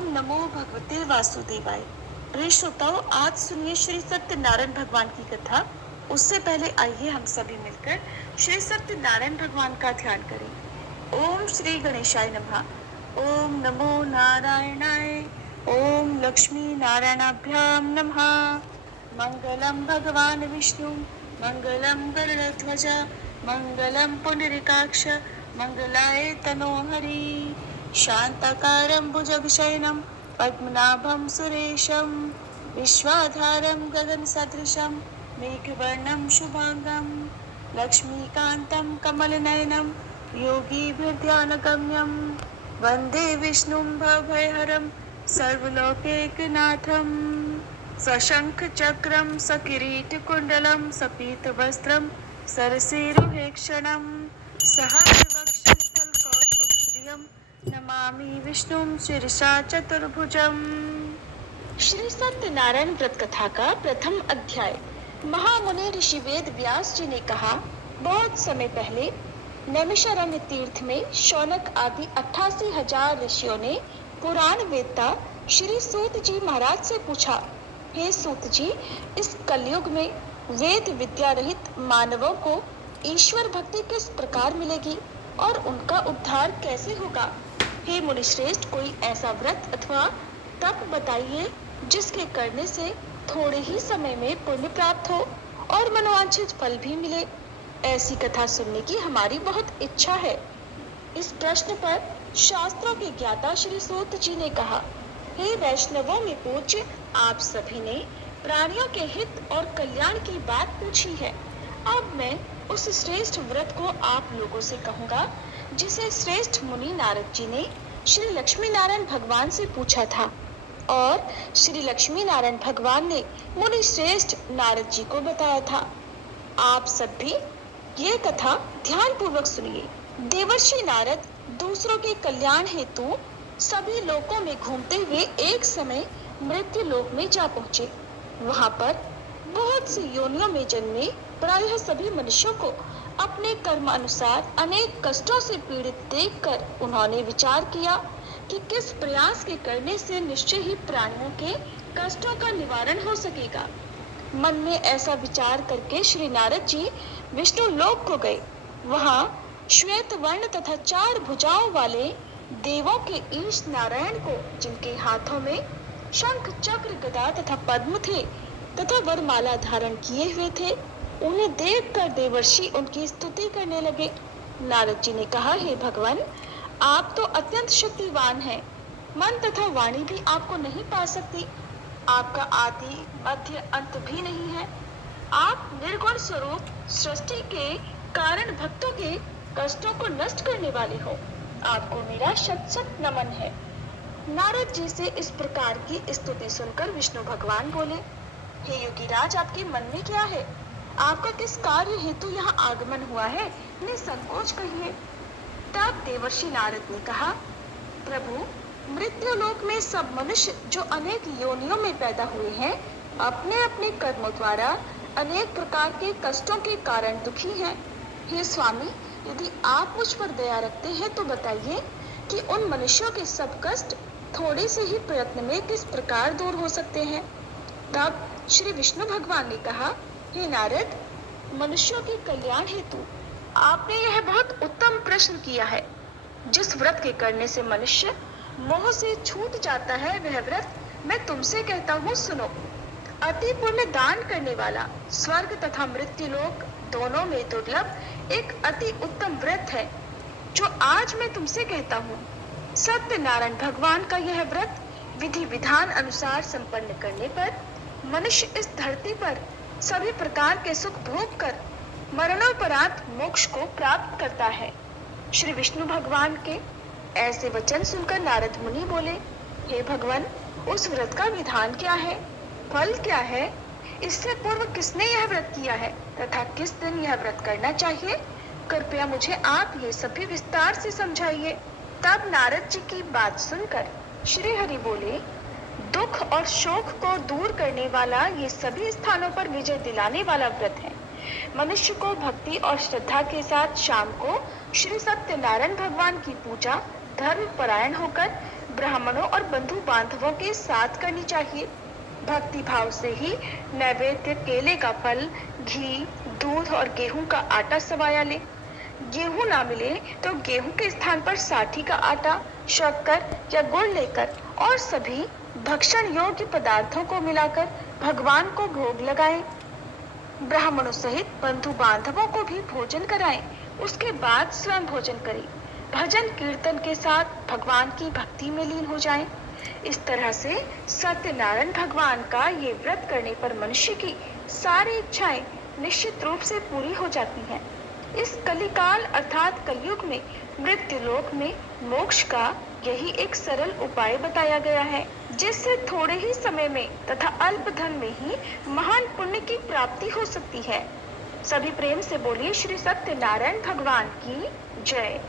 ओम नमो भगवते वासुदेवाय। प्रिय श्रोताओं, आज सुनिए श्री सत्यनारायण भगवान की कथा। उससे पहले आइए हम सभी मिलकर श्री सत्यनारायण भगवान का ध्यान करें। ओम श्री गणेशाय नमः। ओम नमो नारायणाय। ओम लक्ष्मी नारायणाभ्याम नमः। मंगलम भगवान विष्णु, मंगलम गरुड़ध्वज, मंगलम पुंडरीकाक्ष, मंगलाय तनोहरि। शांताकारं भुजगशयनं पद्मनाभं सुरेशं, विश्वाधारं गगनसदृशं मेघवर्णं शुभांगं, लक्ष्मीकान्तं कमलनयनं योगिभिर्ध्यानगम्यं, वन्दे विष्णुं भवभयहरं सर्वलोकैकनाथं। सशङ्खचक्रं सकिरीटकुण्डलं सपीतवस्त्रं सरसीरुहेक्षणं सहस्रवक्षस्थलकौस्तुभश्रियं नमामि विष्णुं शिरसा चतुर्भुजम्। श्री सत्यनारायण व्रत कथा का प्रथम अध्याय। महामुनि ऋषि वेद व्यास जी ने कहा, बहुत समय पहले नैमिषारण्य तीर्थ में शौनक आदि 88,000 ऋषियों ने पुराण वेदता श्री सूत जी महाराज से पूछा, हे सूत जी, इस कलयुग में वेद विद्या रहित मानवों को ईश्वर भक्ति किस प्रकार मिलेगी और उनका उद्धार कैसे होगा? हे मुनिश्रेष्ठ, कोई ऐसा व्रत अथवा तप बताइए जिसके करने से थोड़े ही समय में पुण्य प्राप्त हो और मनोवांछित फल भी मिले। ऐसी कथा सुनने की हमारी बहुत इच्छा है। इस प्रश्न पर शास्त्रों के ज्ञाता श्री सूत जी ने कहा, हे वैष्णवों में पूज्य, आप सभी ने प्राणियों के हित और कल्याण की बात पूछी है। अब मैं उस श्रेष्ठ व्रत को आप लोगों से कहूँगा जिसे श्रेष्ठ मुनि नारद जी ने श्री लक्ष्मी नारायण भगवान से पूछा था और श्री लक्ष्मी नारायण भगवान ने मुनि श्रेष्ठ नारद जी को बताया था। आप सब भी ये कथा ध्यान पूर्वक सुनिए। देवर्षि नारद दूसरों के कल्याण हेतु सभी लोकों में घूमते हुए एक समय मृत्यु लोक में जा पहुँचे। वहाँ पर बहुत सी योनियों में जन्मे प्रायः सभी मनुष्यों को अपने कर्म अनुसार अनेक कष्टों से पीड़ित देखकर उन्होंने विचार किया कि किस प्रयास के करने से निश्चय ही प्राणियों के कष्टों का निवारण हो सकेगा। मन में ऐसा विचार करके श्री नारद जी विष्णु लोक को गए। वहाँ श्वेत वर्ण तथा 4 भुजाओं वाले देवों के ईश नारायण को, जिनके हाथों में शंख चक्र गदा तथा पद्म थे तथा वरमाला धारण किए हुए थे, उन्हें देखकर देवर्षि उनकी स्तुति करने लगे। नारद जी ने कहा, हे भगवान, आप तो अत्यंत शक्तिवान हैं। मन तथा वाणी भी आपको नहीं पा सकती। आपका आदि मध्य अंत भी नहीं है। आप निर्गुण स्वरूप सृष्टि के कारण भक्तों के कष्टों को नष्ट करने वाले हो। आपको मेरा शत शत नमन है। नारद जी से इस प्रकार की स्तुति सुनकर विष्णु भगवान बोले, हे योगीराज, आपके मन में क्या है? आपका किस कार्य हेतु यहाँ आगमन हुआ है? निसंकोच कहिए। तब देवर्षि नारद ने कहा, प्रभु, मृत्यु लोक में सब मनुष्य जो अनेक योनियों में पैदा हुए हैं, अपने अपने कर्मों द्वारा अनेक प्रकार के कष्टों के कारण दुखी हैं। हे स्वामी, यदि आप मुझ पर दया रखते हैं तो बताइए कि उन मनुष्यों के सब कष्ट थोड़े से ही प्रयत्न में किस प्रकार दूर हो सकते हैं। तब श्री विष्णु भगवान ने कहा, हे नारद, मनुष्यों के कल्याण हेतु आपने यह बहुत उत्तम प्रश्न किया है। जिस व्रत के करने से मनुष्य मोह से छूट जाता है, वह व्रत मैं तुमसे कहता हूँ, सुनो। अति पुण्य दान करने वाला स्वर्ग तथा मृत्यु लोक दोनों में दुर्लभ एक अति उत्तम व्रत है जो आज मैं तुमसे कहता हूँ। सत्यनारायण भगवान का यह व्रत विधि विधान अनुसार संपन्न करने पर मनुष्य इस धरती पर सभी प्रकार के सुख भोग कर मरणोपरांत मोक्ष को प्राप्त करता है। श्री विष्णु भगवान के ऐसे वचन सुनकर नारद मुनि बोले, हे भगवान, उस व्रत का विधान क्या है? फल क्या है? इससे पूर्व किसने यह व्रत किया है तथा किस दिन यह व्रत करना चाहिए? कृपया मुझे आप ये सभी विस्तार से समझाइए। तब नारद जी की बात सुनकर श्री हरि बोले, दुख और शोक को दूर करने वाला, ये सभी स्थानों पर विजय दिलाने वाला व्रत है। मनुष्य को भक्ति और श्रद्धा के साथ शाम को श्री सत्यनारायण भगवान की पूजा धर्म परायण होकर ब्राह्मणों और बंधु बांधवों के साथ करनी चाहिए। भक्ति भाव से ही नैवेद्य केले का फल, घी, दूध और गेहूं का आटा सवाया ले। गेहूं ना मिले तो गेहूं के स्थान पर साठी का आटा, शक्कर या गुड़ लेकर और सभी भक्षण योग्य पदार्थों को मिलाकर भगवान को भोग लगाएं। ब्राह्मणों सहित बंधु बांधवों को भी भोजन कराएं। उसके बाद स्वयं भोजन करें। भजन कीर्तन के साथ भगवान की भक्ति में लीन हो जाएं। इस तरह से सत्यनारायण भगवान का ये व्रत करने पर मनुष्य की सारी इच्छाएं निश्चित रूप से पूरी हो जाती हैं। इस कलिकाल अर्थात कलयुग में मृत्यु लोक में मोक्ष का यही एक सरल उपाय बताया गया है, जिससे थोड़े ही समय में तथा अल्प धन में ही महान पुण्य की प्राप्ति हो सकती है। सभी प्रेम से बोलिए श्री सत्यनारायण भगवान की जय।